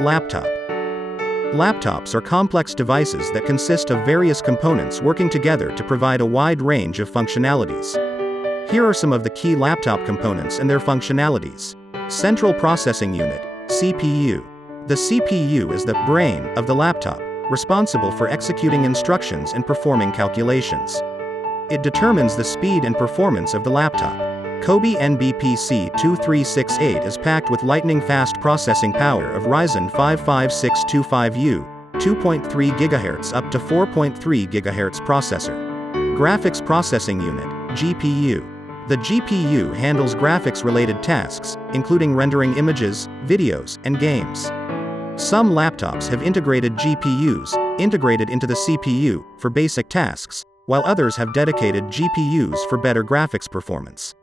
Laptop. Laptops are complex devices that consist of various components working together to provide a wide range of functionalities. Here are some of the key laptop components and their functionalities. Central Processing Unit, CPU. The CPU is the brain of the laptop, responsible for executing instructions and performing calculations. It determines the speed and performance of the laptop. Kobe NBPC2368 is packed with lightning-fast processing power of Ryzen 5 5625U, 2.3 GHz up to 4.3 GHz processor. Graphics Processing Unit, GPU. The GPU handles graphics-related tasks, including rendering images, videos, and games. Some laptops have integrated GPUs, integrated into the CPU, for basic tasks, while others have dedicated GPUs for better graphics performance.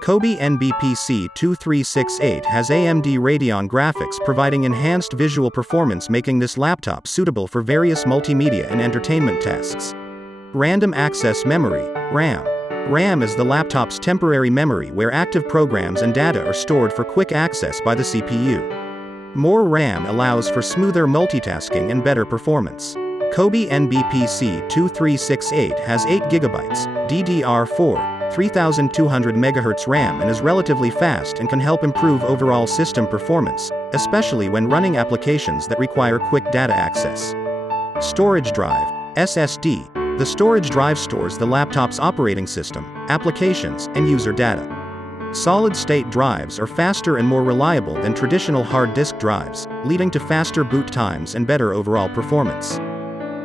Kobe NBPC2368 has AMD Radeon graphics providing enhanced visual performance, making this laptop suitable for various multimedia and entertainment tasks. Random Access Memory, RAM. RAM is the laptop's temporary memory where active programs and data are stored for quick access by the CPU. More RAM allows for smoother multitasking and better performance. Kobe NBPC2368 has 8 GB, DDR4, 3200 MHz RAM and is relatively fast and can help improve overall system performance, especially when running applications that require quick data access. Storage Drive, SSD. The storage drive stores the laptop's operating system, applications, and user data. Solid-state drives are faster and more reliable than traditional hard disk drives, leading to faster boot times and better overall performance.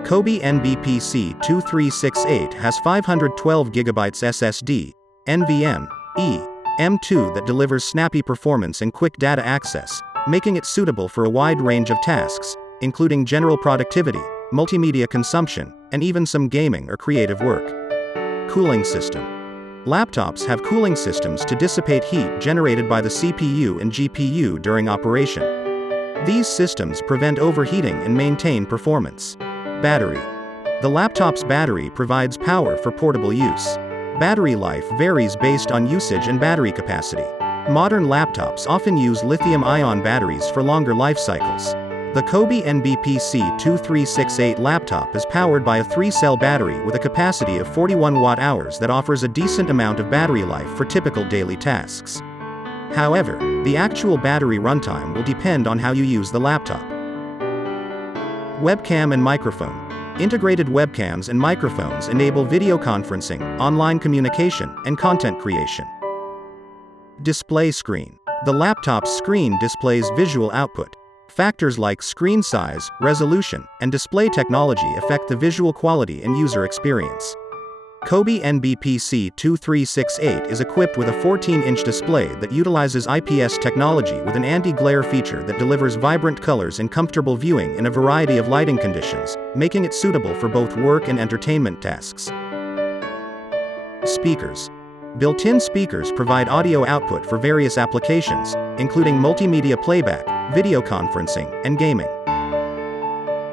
Kobe NBPC2368 has 512 GB SSD, NVMe, M2 that delivers snappy performance and quick data access, making it suitable for a wide range of tasks, including general productivity, multimedia consumption, and even some gaming or creative work. Cooling System. Laptops have cooling systems to dissipate heat generated by the CPU and GPU during operation. These systems prevent overheating and maintain performance. Battery. The laptop's battery provides power for portable use. Battery life varies based on usage and battery capacity. Modern laptops often use lithium-ion batteries for longer life cycles. The Kobe NBPC2368 laptop is powered by a 3-cell battery with a capacity of 41 watt-hours that offers a decent amount of battery life for typical daily tasks. However, the actual battery runtime will depend on how you use the laptop. Webcam and microphone. Integrated webcams and microphones enable video conferencing, online communication, and content creation. Display screen. The laptop's screen displays visual output. Factors like screen size, resolution, and display technology affect the visual quality and user experience. Kobe NBPC2368 is equipped with a 14-inch display that utilizes IPS technology with an anti-glare feature that delivers vibrant colors and comfortable viewing in a variety of lighting conditions, making it suitable for both work and entertainment tasks. Speakers. Built-in speakers provide audio output for various applications, including multimedia playback, video conferencing, and gaming.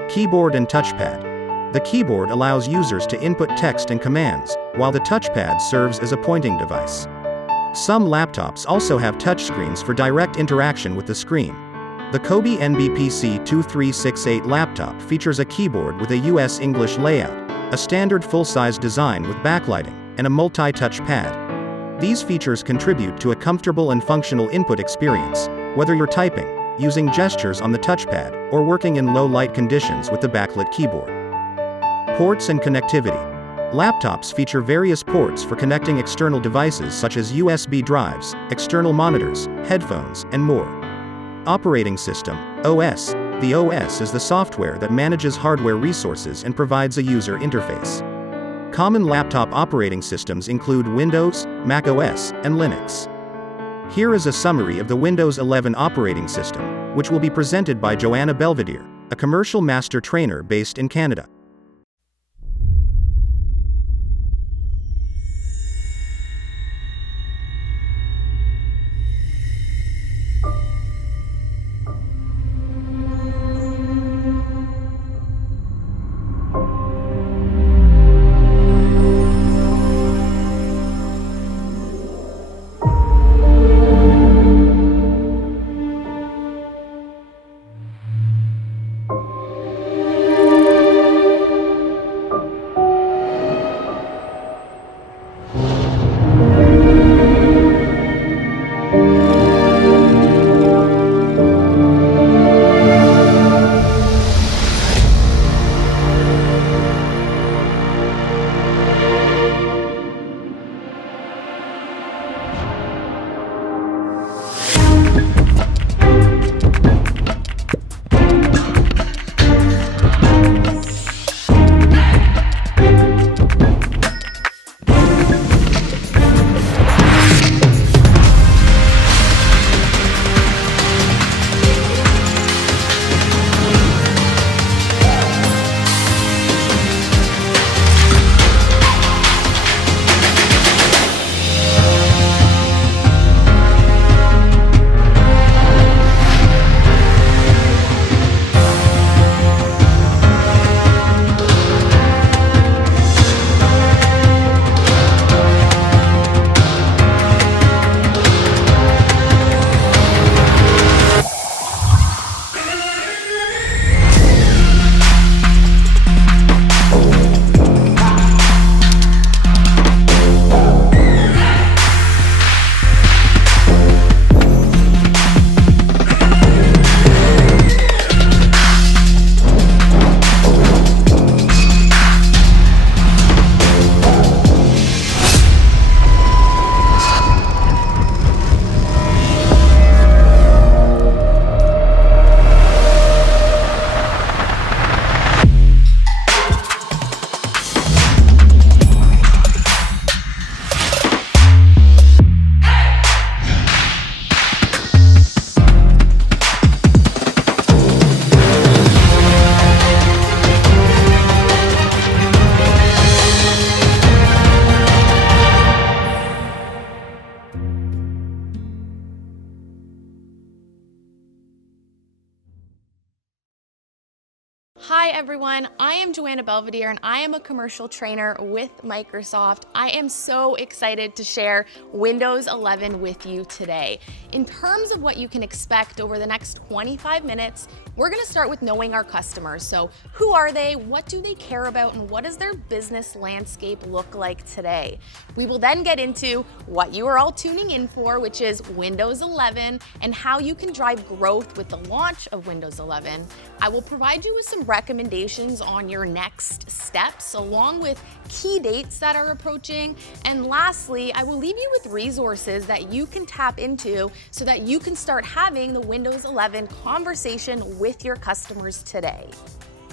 Keyboard and touchpad. The keyboard allows users to input text and commands, while the touchpad serves as a pointing device. Some laptops also have touchscreens for direct interaction with the screen. The Kobe NBPC2368 laptop features a keyboard with a US English layout, a standard full-size design with backlighting, and a multi-touch pad. These features contribute to a comfortable and functional input experience, whether you're typing, using gestures on the touchpad, or working in low-light conditions with the backlit keyboard. Ports and connectivity. Laptops feature various ports for connecting external devices such as USB drives, external monitors, headphones, and more. Operating system, OS. The OS is the software that manages hardware resources and provides a user interface. Common laptop operating systems include Windows, Mac OS, and Linux. Here is a summary of the Windows 11 operating system, which will be presented by Joanna Belvedere, a commercial master trainer based in Canada. Hi everyone, I am Joanna Belvedere and I am a commercial trainer with Microsoft. I am so excited to share Windows 11 with you today. In terms of what you can expect over the next 25 minutes, we're going to start with knowing our customers. So who are they, what do they care about, and what does their business landscape look like today? We will then get into what you are all tuning in for, which is Windows 11 and how you can drive growth with the launch of Windows 11. I will provide you with some recommendations on your next steps, along with key dates that are approaching. And lastly, I will leave you with resources that you can tap into so that you can start having the Windows 11 conversation with your customers today.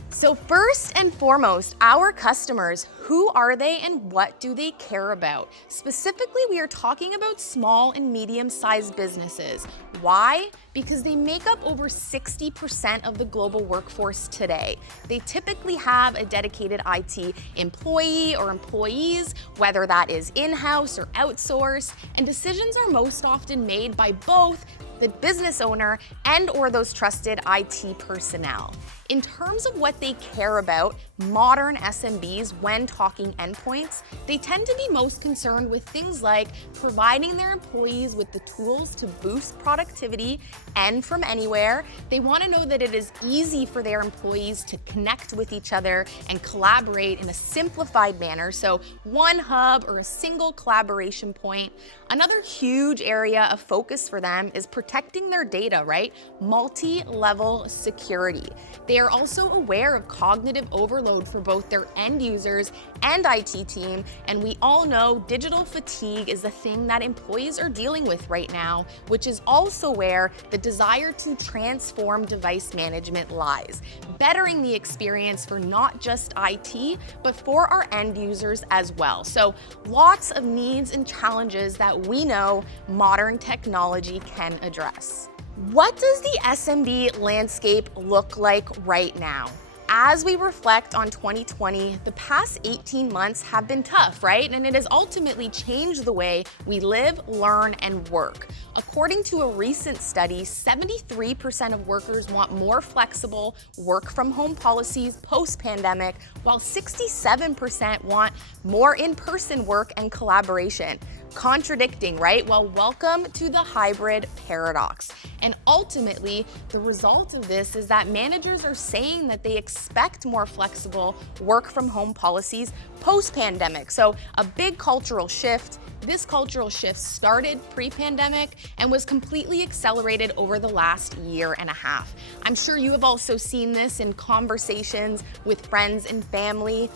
So first and foremost, our customers, who are they and what do they care about? Specifically, we are talking about small and medium-sized businesses. Why? Because they make up over 60% of the global workforce today. They typically have a dedicated IT employee or employees, whether that is in-house or outsourced, and decisions are most often made by both the business owner and or those trusted IT personnel. In terms of what they care about, modern SMBs, when talking endpoints, they tend to be most concerned with things like providing their employees with the tools to boost productivity and from anywhere. They want to know that it is easy for their employees to connect with each other and collaborate in a simplified manner, so one hub or a single collaboration point. Another huge area of focus for them is protecting their data, right? Multi-level security. They are also aware of cognitive overload for both their end users and IT team, and we all know digital fatigue is a thing that employees are dealing with right now, which is also where the desire to transform device management lies, bettering the experience for not just IT, but for our end users as well. So lots of needs and challenges that we know modern technology can address. What does the SMB landscape look like right now? As we reflect on 2020, the past 18 months have been tough, right? And it has ultimately changed the way we live, learn, and work. According to a recent study, 73% of workers want more flexible work from home policies post-pandemic, while 67% want more in-person work and collaboration. Contradicting, right? Well, welcome to the hybrid paradox. And ultimately, the result of this is that managers are saying that they expect more flexible work from home policies post-pandemic. So a big cultural shift. This cultural shift started pre-pandemic and was completely accelerated over the last year and a half. I'm sure you have also seen this in conversations with friends and family.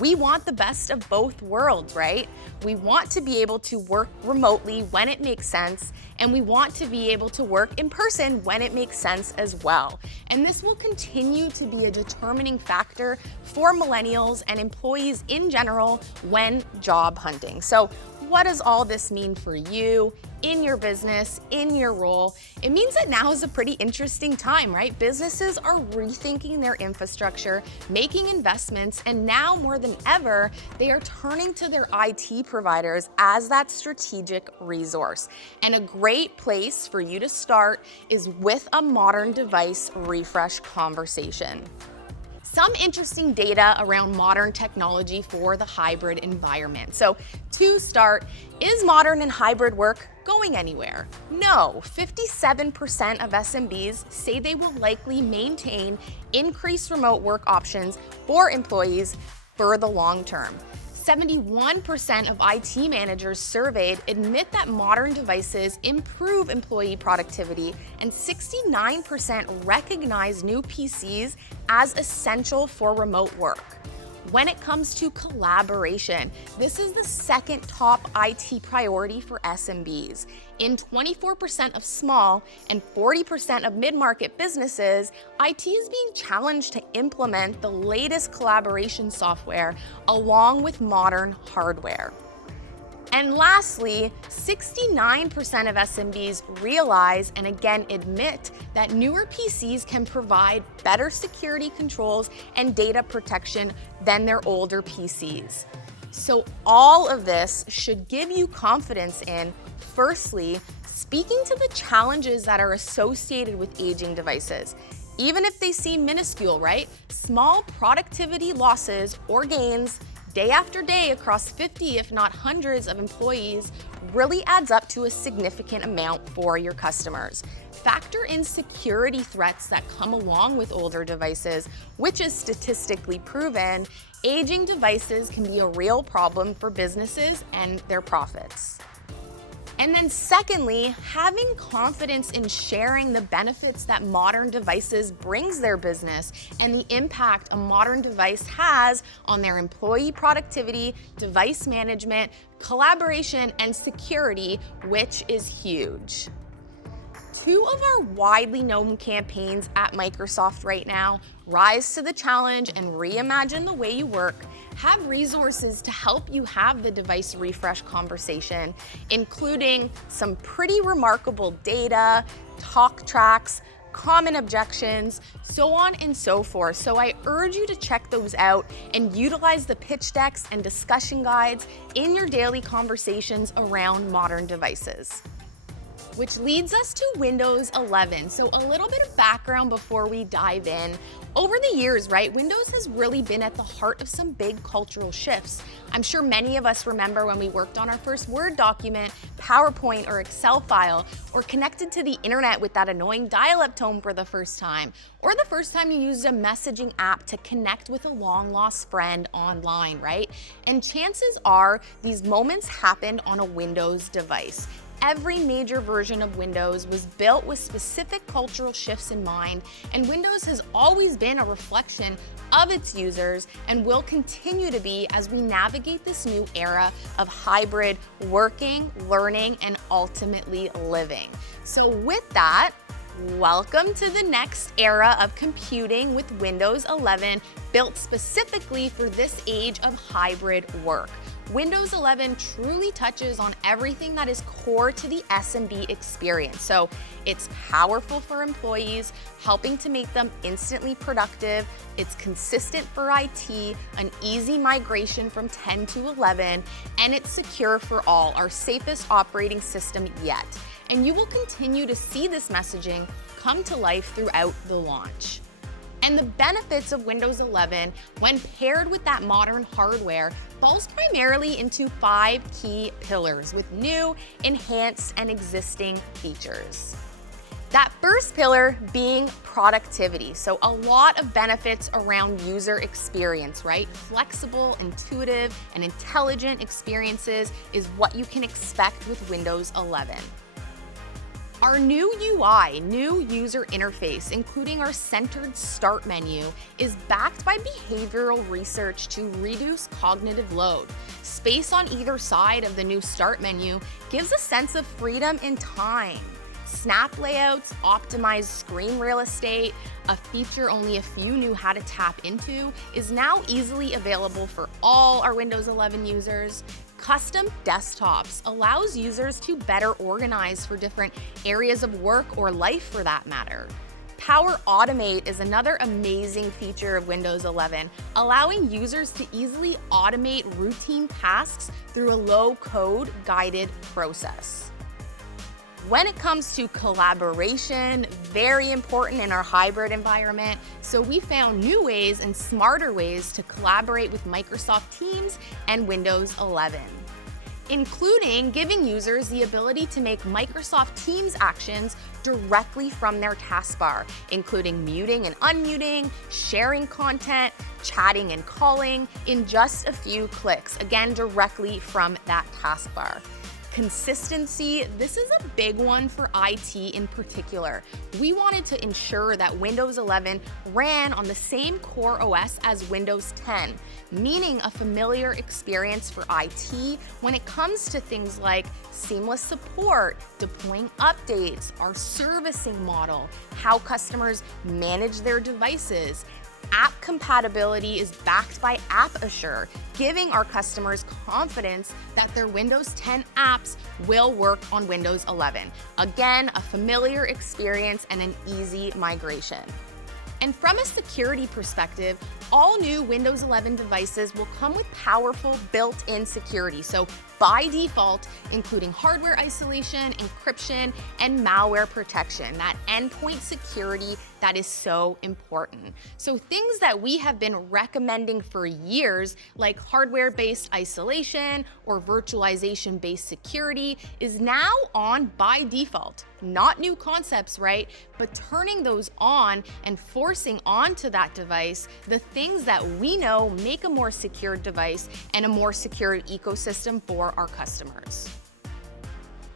We want the best of both worlds, right? We want to be able to work remotely when it makes sense, and we want to be able to work in person when it makes sense as well. And this will continue to be a determining factor for millennials and employees in general when job hunting. So what does all this mean for you, in your business, in your role? It means that now is a pretty interesting time, right? Businesses are rethinking their infrastructure, making investments, and now more than ever, they are turning to their IT providers as that strategic resource. And a great place for you to start is with a modern device refresh conversation. Some interesting data around modern technology for the hybrid environment. So to start, is modern and hybrid work going anywhere? No, 57% of SMBs say they will likely maintain increased remote work options for employees for the long term. 71% of IT managers surveyed admit that modern devices improve employee productivity, and 69% recognize new PCs as essential for remote work. When it comes to collaboration, this is the second top IT priority for SMBs. In 24% of small and 40% of mid-market businesses, IT is being challenged to implement the latest collaboration software along with modern hardware. And lastly, 69% of SMBs realize and again admit that newer PCs can provide better security controls and data protection than their older PCs. So all of this should give you confidence in, firstly, speaking to the challenges that are associated with aging devices. even if they seem minuscule, right? Small productivity losses or gains day after day across 50, if not hundreds of employees really adds up to a significant amount for your customers. Factor in security threats that come along with older devices, which is statistically proven. Aging devices can be a real problem for businesses and their profits. And then secondly, having confidence in sharing the benefits that modern devices brings their business and the impact a modern device has on their employee productivity, device management, collaboration, and security, which is huge. Two of our widely known campaigns at Microsoft right now, Rise to the Challenge and Reimagine the Way You Work, have resources to help you have the device refresh conversation, including some pretty remarkable data, talk tracks, common objections, so on and so forth. So I urge you to check those out and utilize the pitch decks and discussion guides in your daily conversations around modern devices. Which leads us to Windows 11. So a little bit of background before we dive in. Over the years, right, Windows has really been at the heart of some big cultural shifts. I'm sure many of us remember when we worked on our first Word document, PowerPoint, or Excel file, or connected to the internet with that annoying dial-up tone for the first time, or the first time you used a messaging app to connect with a long-lost friend online, right? And chances are these moments happened on a Windows device. Every major version of Windows was built with specific cultural shifts in mind, and Windows has always been a reflection of its users and will continue to be as we navigate this new era of hybrid working, learning, and ultimately living. So with that, welcome to the next era of computing with Windows 11, built specifically for this age of hybrid work. Windows 11 truly touches on everything that is core to the SMB experience. So it's powerful for employees, helping to make them instantly productive. It's consistent for IT, an easy migration from 10 to 11, and it's secure for all, our safest operating system yet. And you will continue to see this messaging come to life throughout the launch. And the benefits of Windows 11, when paired with that modern hardware, falls primarily into 5 key pillars with new, enhanced, and existing features. That first pillar being productivity. So a lot of benefits around user experience, right? Flexible, intuitive, and intelligent experiences is what you can expect with Windows 11. Our new UI, new user interface, including our centered start menu, is backed by behavioral research to reduce cognitive load. Space on either side of the new start menu gives a sense of freedom in time. Snap layouts, optimized screen real estate, a feature only a few knew how to tap into, is now easily available for all our Windows 11 users. Custom desktops allows users to better organize for different areas of work or life for that matter. Power Automate is another amazing feature of Windows 11, allowing users to easily automate routine tasks through a low-code guided process. When it comes to collaboration, very important in our hybrid environment, so we found new ways and smarter ways to collaborate with Microsoft Teams and Windows 11, including giving users the ability to make Microsoft Teams actions directly from their taskbar, including muting and unmuting, sharing content, chatting and calling in just a few clicks, again, directly from that taskbar. Consistency, this is a big one for IT in particular. We wanted to ensure that Windows 11 ran on the same core OS as Windows 10, meaning a familiar experience for IT when it comes to things like seamless support, deploying updates, our servicing model, how customers manage their devices. App compatibility is backed by AppAssure, giving our customers confidence that their Windows 10 apps will work on Windows 11. Again, a familiar experience and an easy migration. And from a security perspective, all new Windows 11 devices will come with powerful built-in security. So by default, including hardware isolation, encryption, and malware protection, that endpoint security that is so important. So things that we have been recommending for years, like hardware-based isolation or virtualization-based security, is now on by default. Not new concepts, right? But turning those on and forcing onto that device the things that we know make a more secure device and a more secure ecosystem for our customers.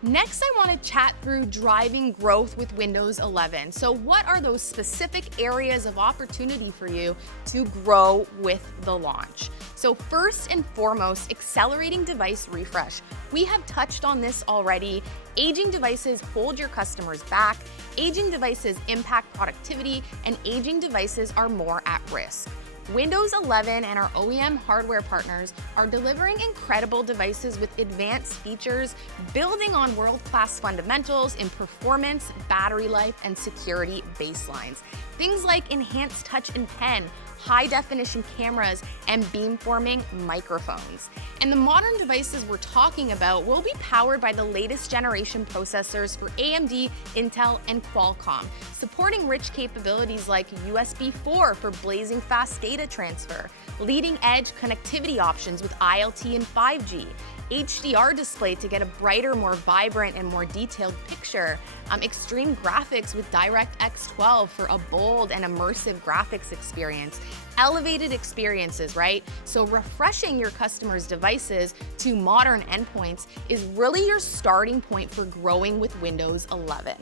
Next, I want to chat through driving growth with Windows 11. So what are those specific areas of opportunity for you to grow with the launch? So first and foremost, accelerating device refresh. We have touched on this already. Aging devices hold your customers back, aging devices impact productivity, and aging devices are more at risk. Windows 11 and our OEM hardware partners are delivering incredible devices with advanced features, building on world-class fundamentals in performance, battery life, and security baselines. Things like enhanced touch and pen, high-definition cameras, and beamforming microphones. And the modern devices we're talking about will be powered by the latest generation processors for AMD, Intel, and Qualcomm, supporting rich capabilities like USB 4 for blazing fast data transfer, leading-edge connectivity options with ILT and 5G, HDR display to get a brighter, more vibrant, and more detailed picture, extreme graphics with DirectX 12 for a bold and immersive graphics experience, elevated experiences, right? So refreshing your customers' devices to modern endpoints is really your starting point for growing with Windows 11.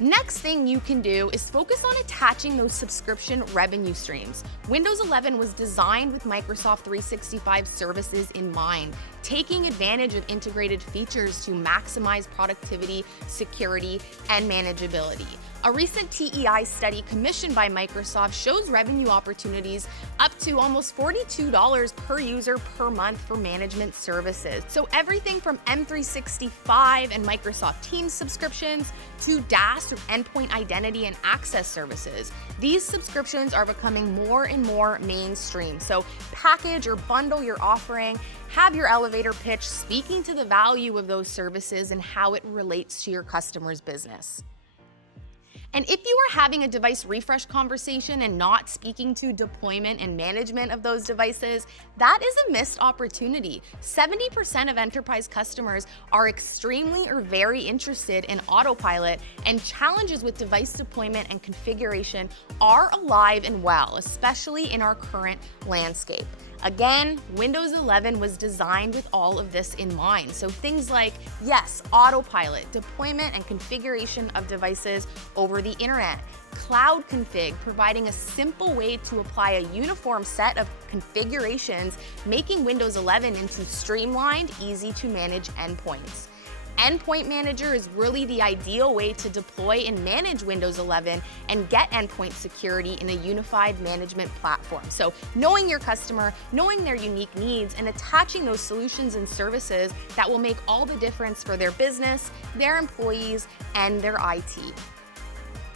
Next thing you can do is focus on attaching those subscription revenue streams. Windows 11 was designed with Microsoft 365 services in mind, taking advantage of integrated features to maximize productivity, security, and manageability. A recent TEI study commissioned by Microsoft shows revenue opportunities up to almost $42 per user per month for management services. So everything from M365 and Microsoft Teams subscriptions to DAS or endpoint identity and access services. These subscriptions are becoming more and more mainstream. So package or bundle your offering, have your elevator pitch speaking to the value of those services and how it relates to your customer's business. And if you are having a device refresh conversation and not speaking to deployment and management of those devices, that is a missed opportunity. 70% of enterprise customers are extremely or very interested in autopilot, and challenges with device deployment and configuration are alive and well, especially in our current landscape. Again, Windows 11 was designed with all of this in mind. So things like, yes, autopilot, deployment and configuration of devices over the internet, cloud config, providing a simple way to apply a uniform set of configurations, making Windows 11 into streamlined, easy to manage endpoints. Endpoint Manager is really the ideal way to deploy and manage Windows 11 and get endpoint security in a unified management platform. So knowing your customer, knowing their unique needs, and attaching those solutions and services that will make all the difference for their business, their employees, and their IT.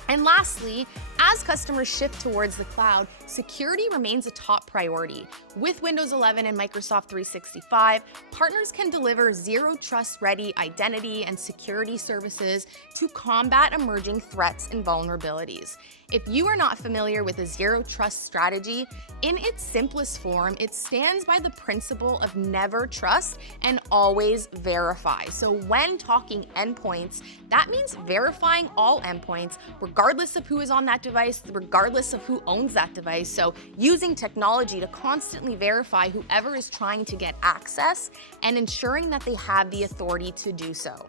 And lastly, as customers shift towards the cloud, security remains a top priority. With Windows 11 and Microsoft 365, partners can deliver zero trust ready identity and security services to combat emerging threats and vulnerabilities. If you are not familiar with a zero trust strategy, in its simplest form, it stands by the principle of never trust and always verify. So when talking endpoints, that means verifying all endpoints, regardless of who is on that device, regardless of who owns that device. So using technology to constantly verify whoever is trying to get access and ensuring that they have the authority to do so.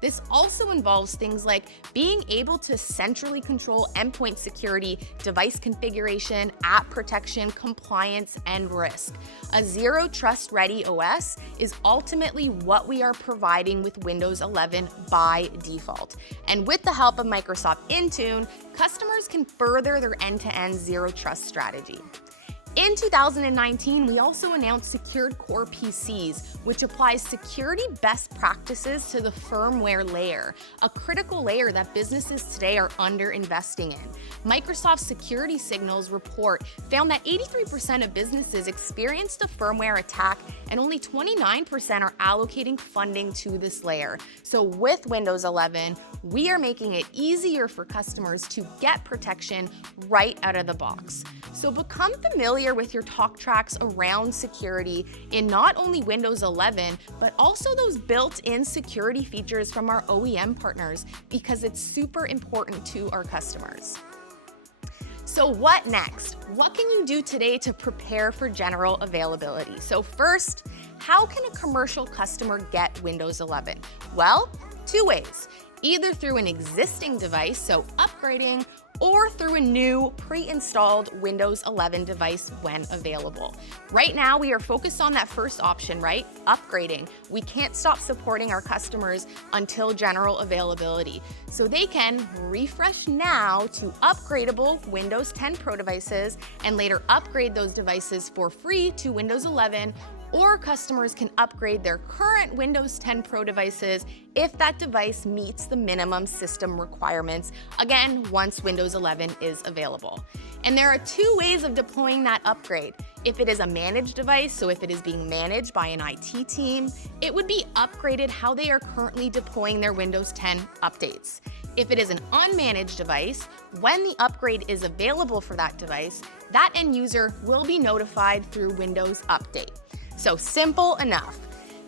This also involves things like being able to centrally control endpoint security, device configuration, app protection, compliance, and risk. A zero trust ready OS is ultimately what we are providing with Windows 11 by default. And with the help of Microsoft Intune, customers can further their end-to-end zero trust strategy. In 2019, we also announced Secured Core PCs, which applies security best practices to the firmware layer, a critical layer that businesses today are under-investing in. Microsoft's Security Signals report found that 83% of businesses experienced a firmware attack, and only 29% are allocating funding to this layer. So with Windows 11, we are making it easier for customers to get protection right out of the box. So become familiar with your talk tracks around security in not only Windows 11, but also those built-in security features from our OEM partners, because it's super important to our customers. So what next? What can you do today to prepare for general availability? So first, how can a commercial customer get Windows 11? Well, two ways. Either through an existing device, so upgrading, or through a new pre-installed Windows 11 device when available. Right now, we are focused on that first option, right? Upgrading. We can't stop supporting our customers until general availability. So they can refresh now to upgradable Windows 10 Pro devices and later upgrade those devices for free to Windows 11, or customers can upgrade their current Windows 10 Pro devices if that device meets the minimum system requirements, again, once Windows 11 is available. And there are two ways of deploying that upgrade. If it is a managed device, so if it is being managed by an IT team, it would be upgraded how they are currently deploying their Windows 10 updates. If it is an unmanaged device, when the upgrade is available for that device, that end user will be notified through Windows Update. So simple enough.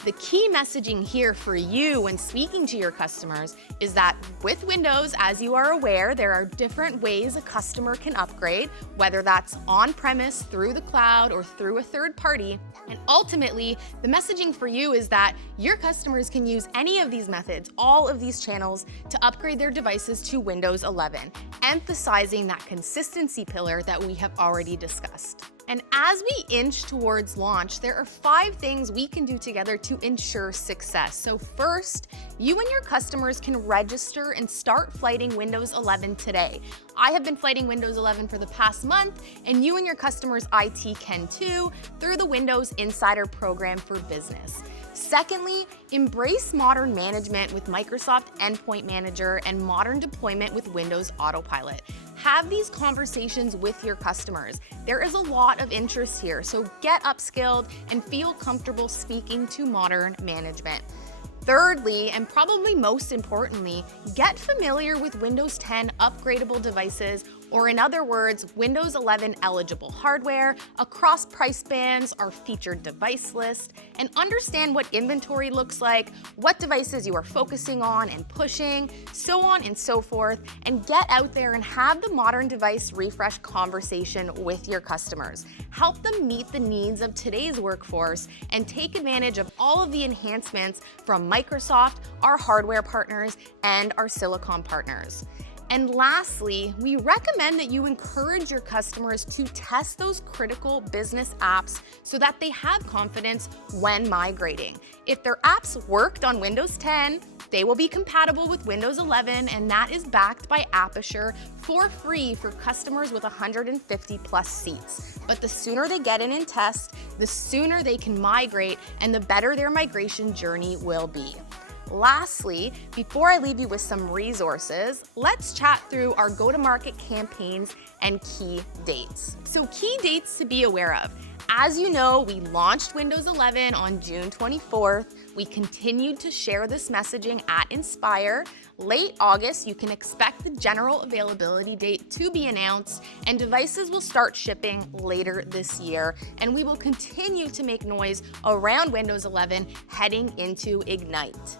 The key messaging here for you when speaking to your customers is that with Windows, as you are aware, there are different ways a customer can upgrade, whether that's on-premise, through the cloud, or through a third party. And ultimately, the messaging for you is that your customers can use any of these methods, all of these channels, to upgrade their devices to Windows 11, emphasizing that consistency pillar that we have already discussed. And as we inch towards launch, there are 5 things we can do together to ensure success. So first, you and your customers can register and start flighting Windows 11 today. I have been flighting Windows 11 for the past month, and you and your customers' IT can too, through the Windows Insider program for business. Secondly, embrace modern management with Microsoft Endpoint Manager and modern deployment with Windows Autopilot. Have these conversations with your customers. There is a lot of interest here, so get upskilled and feel comfortable speaking to modern management. Thirdly, and probably most importantly, get familiar with Windows 10 upgradable devices, or in other words, Windows 11 eligible hardware, across price bands, our featured device list, and understand what inventory looks like, what devices you are focusing on and pushing, so on and so forth, and get out there and have the modern device refresh conversation with your customers. Help them meet the needs of today's workforce and take advantage of all of the enhancements from Microsoft, our hardware partners, and our silicon partners. And lastly, we recommend that you encourage your customers to test those critical business apps so that they have confidence when migrating. If their apps worked on Windows 10, they will be compatible with Windows 11, and that is backed by Aperture for free for customers with 150 plus seats. But the sooner they get in and test, the sooner they can migrate, and the better their migration journey will be. Lastly, before I leave you with some resources, let's chat through our go-to-market campaigns and key dates. So key dates to be aware of. As you know, we launched Windows 11 on June 24th. We continued to share this messaging at Inspire. Late August, you can expect the general availability date to be announced, and devices will start shipping later this year. And we will continue to make noise around Windows 11 heading into Ignite.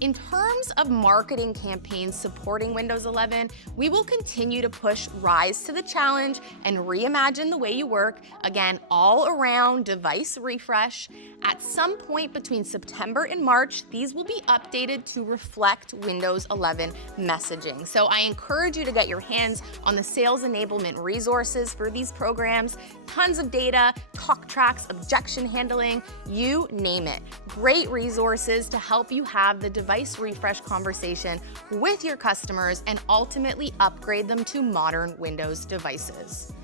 In terms of marketing campaigns supporting Windows 11, we will continue to push Rise to the Challenge and Reimagine the Way You Work, again, all around device refresh. At some point between September and March, these will be updated to reflect Windows 11 messaging. So I encourage you to get your hands on the sales enablement resources for these programs. Tons of data, talk tracks, objection handling, you name it. Great resources to help you have the device refresh conversation with your customers and ultimately upgrade them to modern Windows devices.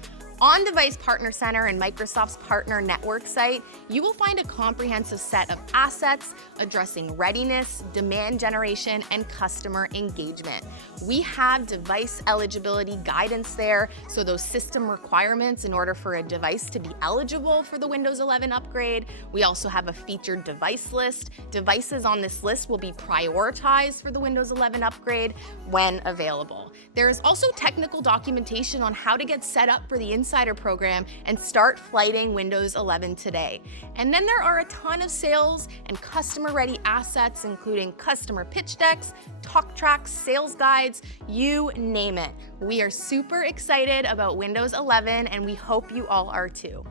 On Device Partner Center and Microsoft's Partner Network site, you will find a comprehensive set of assets addressing readiness, demand generation, and customer engagement. We have device eligibility guidance there, so those system requirements in order for a device to be eligible for the Windows 11 upgrade. We also have a featured device list. Devices on this list will be prioritized for the Windows 11 upgrade when available. There is also technical documentation on how to get set up for the Insider program and start flighting Windows 11 today. And then there are a ton of sales and customer-ready assets, including customer pitch decks, talk tracks, sales guides, you name it. We are super excited about Windows 11, and we hope you all are too.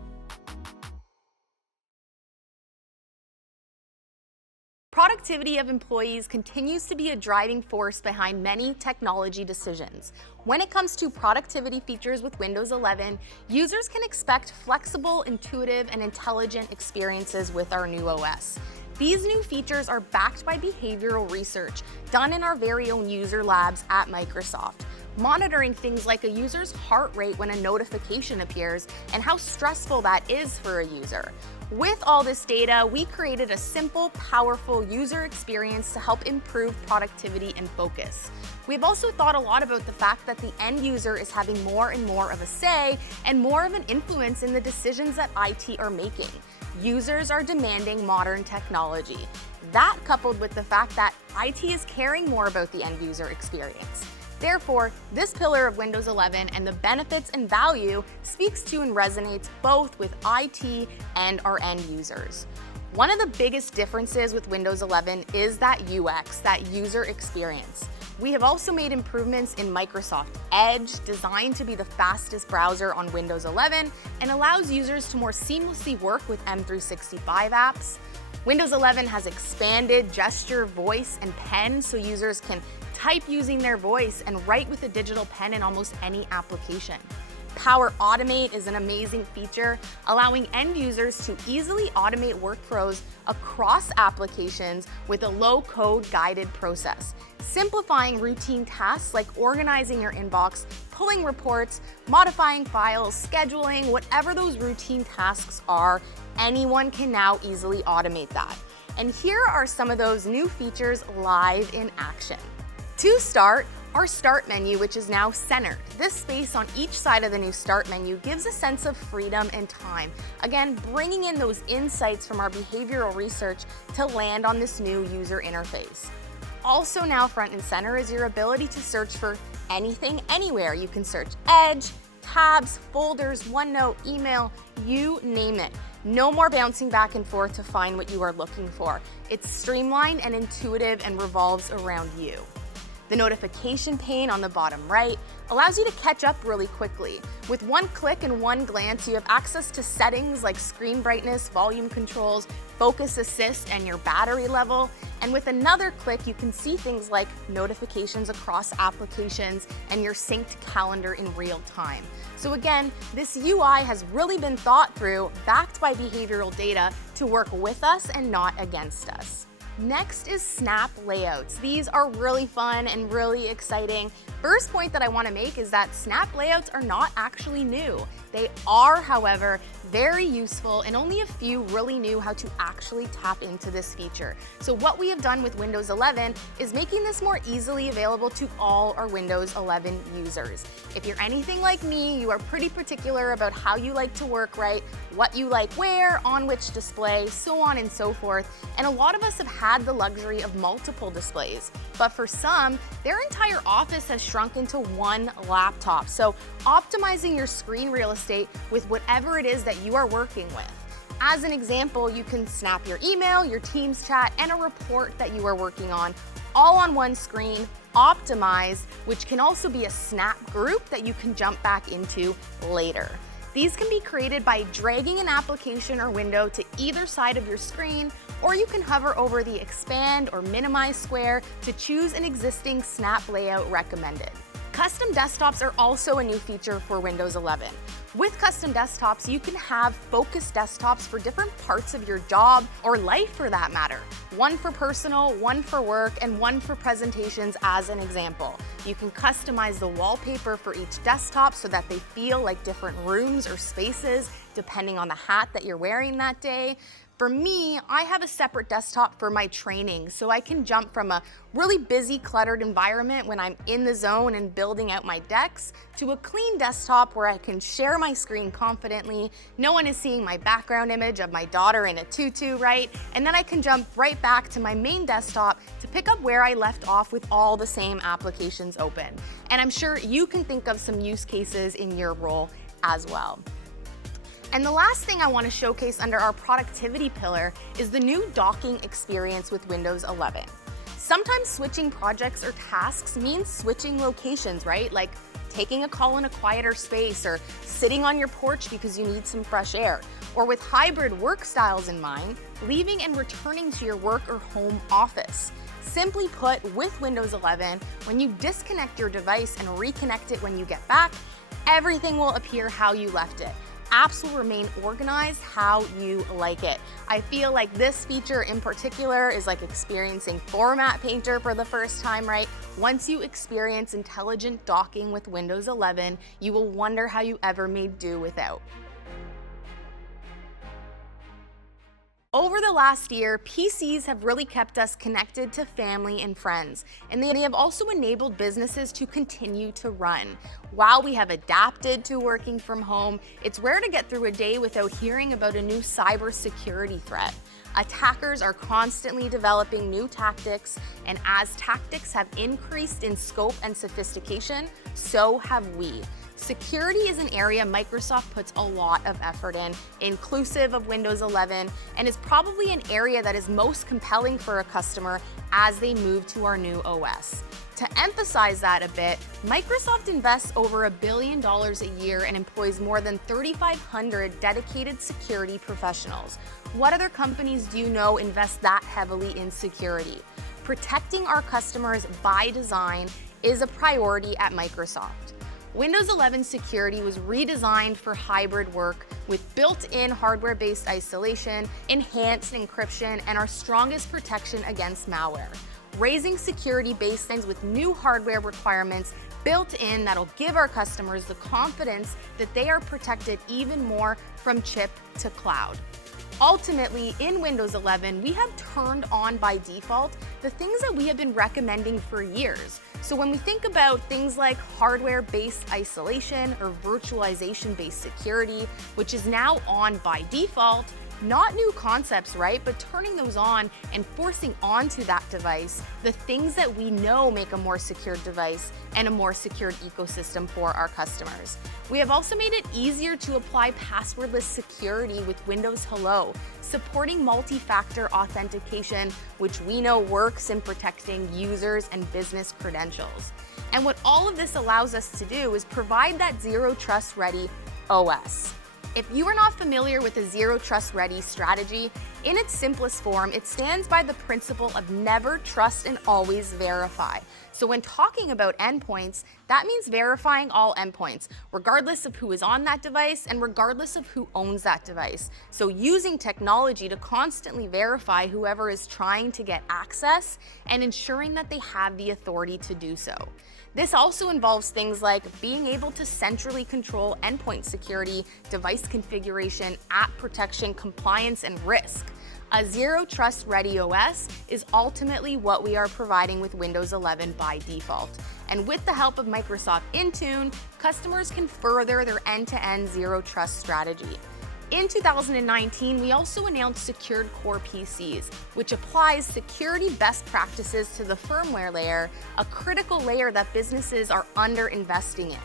Productivity of employees continues to be a driving force behind many technology decisions. When it comes to productivity features with Windows 11, users can expect flexible, intuitive, and intelligent experiences with our new OS. These new features are backed by behavioral research done in our very own user labs at Microsoft, monitoring things like a user's heart rate when a notification appears and how stressful that is for a user. With all this data, we created a simple, powerful user experience to help improve productivity and focus. We've also thought a lot about the fact that the end user is having more and more of a say and more of an influence in the decisions that IT are making. Users are demanding modern technology. That, coupled with the fact that IT is caring more about the end user experience. Therefore, this pillar of Windows 11 and the benefits and value speaks to and resonates both with IT and our end users. One of the biggest differences with Windows 11 is that UX, that user experience. We have also made improvements in Microsoft Edge, designed to be the fastest browser on Windows 11 and allows users to more seamlessly work with M365 apps. Windows 11 has expanded gesture, voice, and pen so users can type using their voice and write with a digital pen in almost any application. Power Automate is an amazing feature, allowing end users to easily automate workflows across applications with a low-code guided process, simplifying routine tasks like organizing your inbox, pulling reports, modifying files, scheduling, whatever those routine tasks are. Anyone can now easily automate that. And here are some of those new features live in action. To start, our Start menu, which is now centered. This space on each side of the new Start menu gives a sense of freedom and time. Again, bringing in those insights from our behavioral research to land on this new user interface. Also now front and center is your ability to search for anything, anywhere. You can search Edge, tabs, folders, OneNote, email, you name it. No more bouncing back and forth to find what you are looking for. It's streamlined and intuitive and revolves around you. The notification pane on the bottom right allows you to catch up really quickly. With one click and one glance, you have access to settings like screen brightness, volume controls, focus assist, and your battery level. And with another click, you can see things like notifications across applications and your synced calendar in real time. So again, this UI has really been thought through, backed by behavioral data to work with us and not against us. Next is snap layouts. These are really fun and really exciting. First point that I want to make is that snap layouts are not actually new. They are, however, very useful, and only a few really knew how to actually tap into this feature. So what we have done with Windows 11 is making this more easily available to all our Windows 11 users. If you're anything like me, you are pretty particular about how you like to work, right? What you like where, on which display, so on and so forth. And a lot of us have had the luxury of multiple displays. But for some, their entire office has shrunk into one laptop. So optimizing your screen real estate with whatever it is that you are working with. As an example, you can snap your email, your Teams chat, and a report that you are working on all on one screen, optimized, which can also be a snap group that you can jump back into later. These can be created by dragging an application or window to either side of your screen, or you can hover over the expand or minimize square to choose an existing snap layout recommended. Custom desktops are also a new feature for Windows 11. With custom desktops, you can have focused desktops for different parts of your job or life for that matter. One for personal, one for work, and one for presentations as an example. You can customize the wallpaper for each desktop so that they feel like different rooms or spaces depending on the hat that you're wearing that day. For me, I have a separate desktop for my training, so I can jump from a really busy, cluttered environment when I'm in the zone and building out my decks to a clean desktop where I can share my screen confidently. No one is seeing my background image of my daughter in a tutu, right? And then I can jump right back to my main desktop to pick up where I left off with all the same applications open. And I'm sure you can think of some use cases in your role as well. And the last thing I want to showcase under our productivity pillar is the new docking experience with Windows 11. Sometimes switching projects or tasks means switching locations, right? Like taking a call in a quieter space or sitting on your porch because you need some fresh air. Or with hybrid work styles in mind, leaving and returning to your work or home office. Simply put, with Windows 11, when you disconnect your device and reconnect it when you get back, everything will appear how you left it. Apps will remain organized how you like it. I feel like this feature in particular is like experiencing Format Painter for the first time, right? Once you experience intelligent docking with Windows 11, you will wonder how you ever made do without. Over the last year, PCs have really kept us connected to family and friends, and they have also enabled businesses to continue to run. While we have adapted to working from home, it's rare to get through a day without hearing about a new cybersecurity threat. Attackers are constantly developing new tactics, and as tactics have increased in scope and sophistication, so have we. Security is an area Microsoft puts a lot of effort in, inclusive of Windows 11, and is probably an area that is most compelling for a customer as they move to our new OS. To emphasize that a bit, Microsoft invests over $1 billion a year and employs more than 3,500 dedicated security professionals. What other companies do you know invest that heavily in security? Protecting our customers by design is a priority at Microsoft. Windows 11 security was redesigned for hybrid work with built-in hardware-based isolation, enhanced encryption, and our strongest protection against malware. Raising security baselines with new hardware requirements built in that'll give our customers the confidence that they are protected even more from chip to cloud. Ultimately, in Windows 11, we have turned on by default the things that we have been recommending for years. So when we think about things like hardware-based isolation or virtualization-based security, which is now on by default, not new concepts, right? But turning those on and forcing onto that device the things that we know make a more secure device and a more secured ecosystem for our customers. We have also made it easier to apply passwordless security with Windows Hello, supporting multi-factor authentication, which we know works in protecting users and business credentials. And what all of this allows us to do is provide that Zero Trust Ready OS. If you are not familiar with the Zero Trust Ready strategy, in its simplest form, it stands by the principle of never trust and always verify. So when talking about endpoints, that means verifying all endpoints, regardless of who is on that device and regardless of who owns that device. So using technology to constantly verify whoever is trying to get access and ensuring that they have the authority to do so. This also involves things like being able to centrally control endpoint security, device configuration, app protection, compliance, and risk. A Zero Trust Ready OS is ultimately what we are providing with Windows 11 by default. And with the help of Microsoft Intune, customers can further their end-to-end Zero Trust strategy. In 2019, we also announced Secured Core PCs, which applies security best practices to the firmware layer, a critical layer that businesses are under-investing in.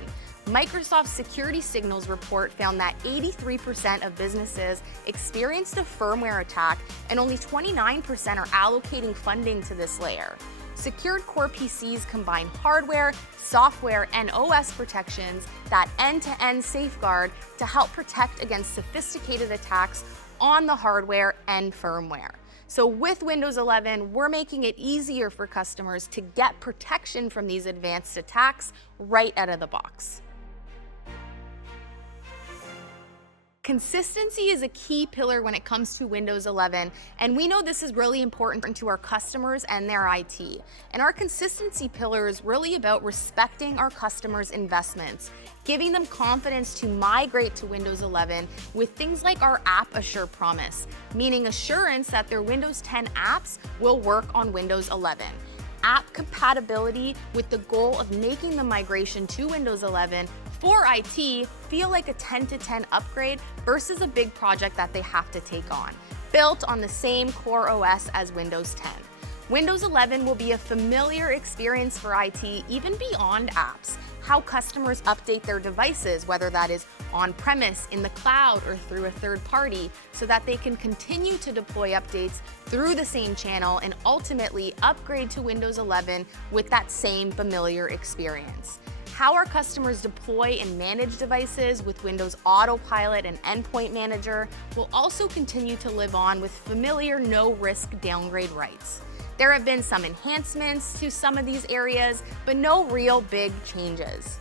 Microsoft's Security Signals report found that 83% of businesses experienced a firmware attack, and only 29% are allocating funding to this layer. Secured Core PCs combine hardware, software, and OS protections that end-to-end safeguard to help protect against sophisticated attacks on the hardware and firmware. So with Windows 11, we're making it easier for customers to get protection from these advanced attacks right out of the box. Consistency is a key pillar when it comes to Windows 11, and we know this is really important to our customers and their IT. And our consistency pillar is really about respecting our customers' investments, giving them confidence to migrate to Windows 11 with things like our App Assure promise, meaning assurance that their Windows 10 apps will work on Windows 11. App compatibility with the goal of making the migration to Windows 11 for IT feel like a 10 to 10 upgrade versus a big project that they have to take on, built on the same core OS as Windows 10. Windows 11 will be a familiar experience for IT even beyond apps. How customers update their devices, whether that is on-premise, in the cloud, or through a third party, so that they can continue to deploy updates through the same channel and ultimately upgrade to Windows 11 with that same familiar experience. How our customers deploy and manage devices with Windows Autopilot and Endpoint Manager will also continue to live on with familiar no-risk downgrade rights. There have been some enhancements to some of these areas, but no real big changes.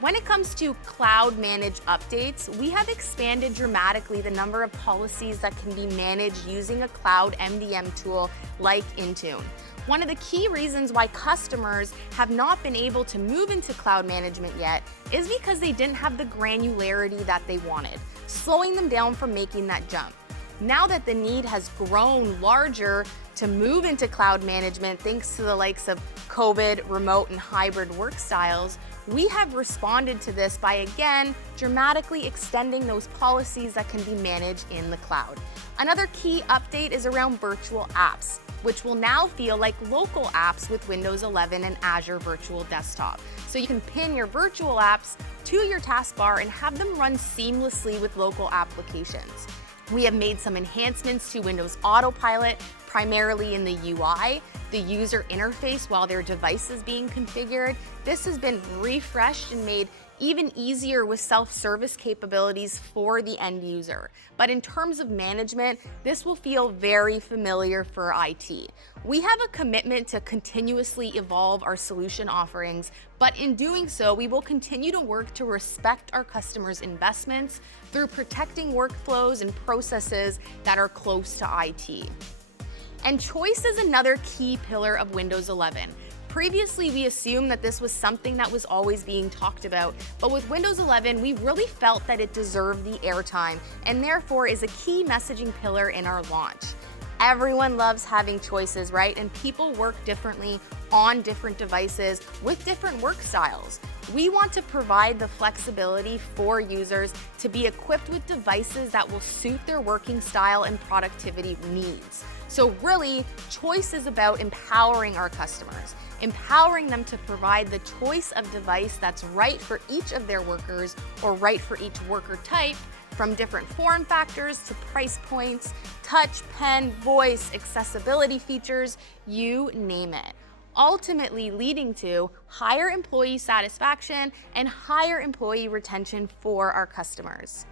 When it comes to cloud managed updates, we have expanded dramatically the number of policies that can be managed using a cloud MDM tool like Intune. One of the key reasons why customers have not been able to move into cloud management yet is because they didn't have the granularity that they wanted, slowing them down from making that jump. Now that the need has grown larger to move into cloud management thanks to the likes of COVID, remote, and hybrid work styles, we have responded to this by again dramatically extending those policies that can be managed in the cloud. Another key update is around virtual apps, which will now feel like local apps with Windows 11 and Azure Virtual Desktop. So you can pin your virtual apps to your taskbar and have them run seamlessly with local applications. We have made some enhancements to Windows Autopilot, primarily in the UI, the user interface while their device is being configured. This has been refreshed and made even easier with self-service capabilities for the end user. But in terms of management, this will feel very familiar for IT. We have a commitment to continuously evolve our solution offerings, but in doing so, we will continue to work to respect our customers' investments through protecting workflows and processes that are close to IT. And choice is another key pillar of Windows 11. Previously, we assumed that this was something that was always being talked about, but with Windows 11, we really felt that it deserved the airtime and therefore is a key messaging pillar in our launch. Everyone loves having choices, right? And people work differently on different devices with different work styles. We want to provide the flexibility for users to be equipped with devices that will suit their working style and productivity needs. So really, choice is about empowering our customers, empowering them to provide the choice of device that's right for each of their workers or right for each worker type, from different form factors to price points, touch, pen, voice, accessibility features, you name it. Ultimately leading to higher employee satisfaction and higher employee retention for our customers.